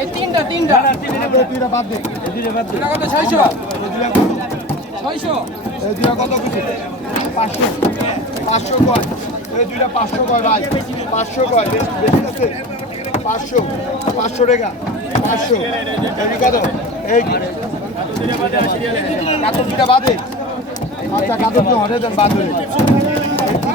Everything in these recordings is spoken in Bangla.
এই তিনটা তিনটা। দুইটা বাদ দে। কত ছয়শো? ছয়শো? এই দুইটা কত কিছু পাঁচশো। পাঁচশো কয়? এই দুইটা পাঁচশো কয় ভাই? পাঁচশো কয়? বেশি আছে? পাঁচশো। পাঁচশো টাকা? পাঁচশো। এই কত? এই কাতর দুইটা বাদে আচ্ছা কাতর তো হরে দেন বাদ হলে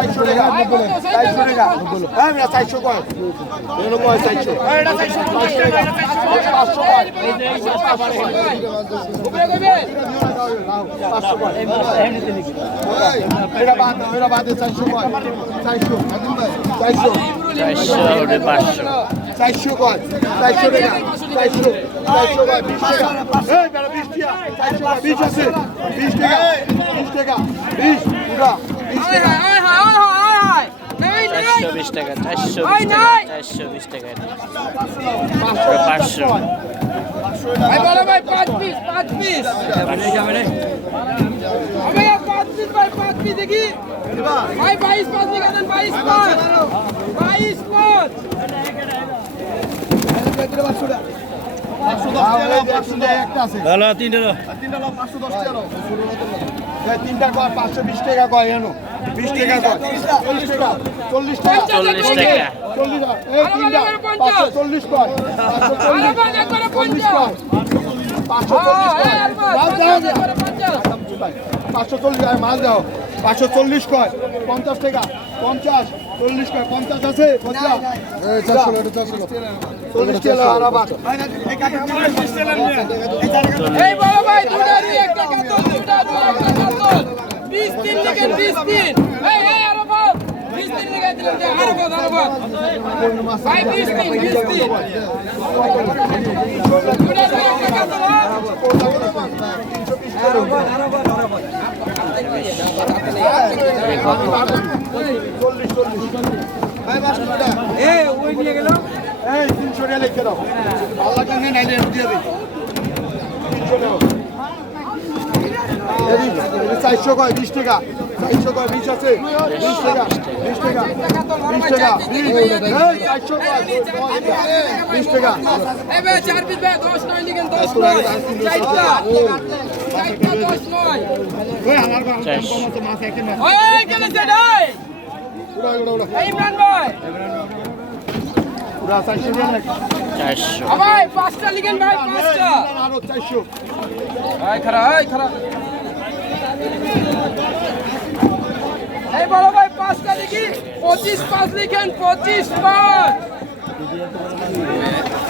চারশো টাকা চারশো টাকা হ্যাঁ চারশো কয়? কয় চারশো? পাঁচশো কয় পাঁচশো কয়। এটা বাদ এটা বাদ চারশো কয়। চারশো চারশো। চারশো ওটা পাঁচশো। চারশো কয় চারশো টাকা চারশো চারশো কয় বিশ টাকা। বিশ টাকা বিশ আছে। বিশ টাকা বিশ টাকা বিশ টাকা হায় আয় হায় আয় হায় এই নাই চারশো বিশ টাকা চারশো বিশ টাকা চারশো বিশ টাকা। পাঁচশো। ভাই বাইশ পাঁচ লিখে বাইশ পাঁচ। বাইশ পাঁচ। তিনটে কয় পাঁচশো বিশ টাকা কয় এনো বিশ টাকা কয় চল্লিশ টাকা চল্লিশ টাকা চল্লিশ টাকা। চল্লিশ এই তিনটা পাঁচশো চল্লিশ কয় পাঁচশো চল্লিশ চল্লিশ কয় পাঁচশো চল্লিশ কয় পঞ্চাশ পাঁচশো চল্লিশ মাল দাও। পাঁচশো চল্লিশ কয়? পঞ্চাশ টাকা। পঞ্চাশ। চল্লিশ কয়? পঞ্চাশ আছে? পঞ্চাশ। চল্লিশ টাকা। আর আবার। ভাই তিনশো টাকা লিখে দাও নিয়ে নাইলে দিয়ে চারশো কয় বিশ টাকা চারশো কয় বিশ আছে বিশ টাকা। বিশ টাকা বিশ টাকা চারশো কয় বিশ টাকা এই বড় ভাই পাঁচটা লিখি পঁচিশ পাঁচ লিখেন পঁচিশ পাঁচ।